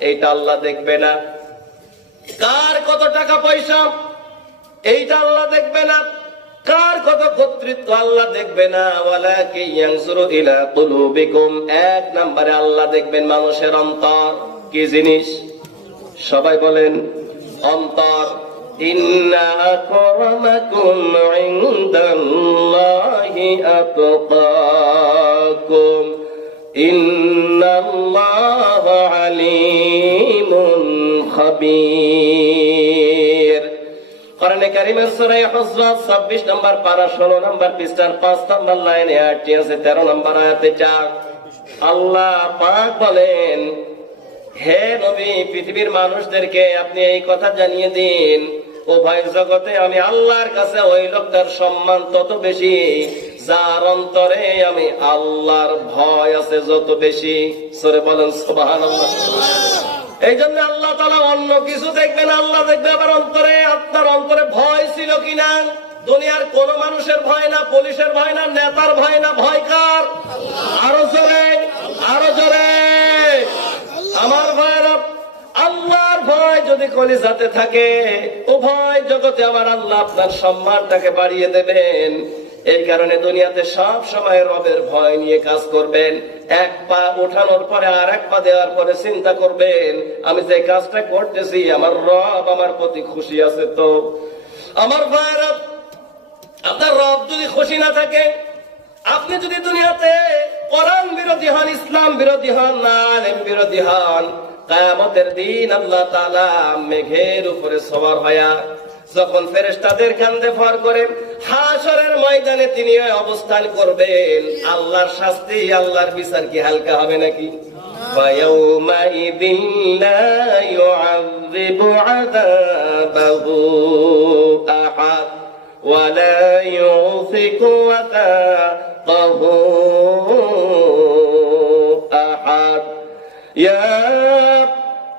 এইটা আল্লাহ দেখবে না। কার কত টাকা পয়সা? এইটা আল্লাহ দেখবে না। কার কত কর্তৃত্ব আল্লাহ দেখবে না। এক আল্লাহ দেখবেন মানুষের অন্তর। কি জিনিস? সবাই বলেন, অন্তর। ইন্না আলিমুন খাবীর। কোরআনে কারিমের সূরা হুজরাত 26 নম্বর পারা 16 নম্বর পৃষ্ঠার 5 নম্বর লাইনে আটটি আছে 13 নম্বর আয়াতে যা আল্লাহ পাক বলেন, হে নবী, পৃথিবীর মানুষদেরকে আপনি এই কথা জানিয়ে দিন উভয় জগতে আমি আল্লাহর কাছে ওই লোকটার সম্মান তত বেশি, যার অন্তরে আমি আল্লাহর ভয় আছে যত বেশি। সরে বলেন এই জন্য আল্লাহ তালা অন্য কিছু দেখবেন, আল্লাহ দেখবে আবার অন্তরে, আপনার অন্তরে ভয় ছিল কিনা। দুনিয়ার কোন মানুষের ভয় না, পুলিশের ভয় না নেতার ভয় না ভয় কার আরও জোরে আরও জোরে আমার ভয়ের আল্লাহর ভয় যদি কলিজাতে থাকে, উভয় জগতে আবার আল্লাহ আপনার সম্মানটাকে বাড়িয়ে দেবেন। এই কারণে দুনিয়াতে সব সময় রবের ভয় নিয়ে কাজ করবেন। এক পা উঠানোর পরে আর এক পা দেওয়ার পরে চিন্তা করবেন, আমি যে কাজটা করতেছি, আমার রব আমার প্রতি খুশি আছে তো? আমার ভাইয়ের আপনার রব যদি খুশি না থাকে, আপনি যদি দুনিয়াতে কোরআন বিরোধী হন, ইসলাম বিরোধী হন, না বিরোধী হন কায়ামতের দিন আল্লাহ তাআলা মেঘের উপরে সবার হয়া যখন ফেরেশতাদের কান্দে ভর করে হাসরের ময়দানে তিনি অবস্থান করবেন আল্লাহর শাস্তি আল্লাহর বিচার কি হালকা হবে নাকি فيومئذ لا يعذب عذابه أحد ولا يوثق وثاقه أحد يا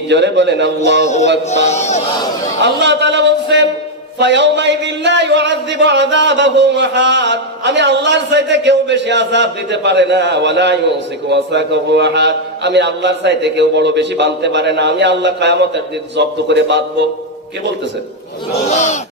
জোরে বলেন, আল্লাহু আকবার। আল্লাহ তাআলা বলেন আমি আল্লাহর সাইতে কেউ বেশি আজাদ দিতে পারে না। আমি আল্লাহর কেউ বড় বেশি বাঁধতে পারে না। আমি আল্লাহ কায়ামতের দিন জব্দ করে বাঁধবো। কে বলতেছে?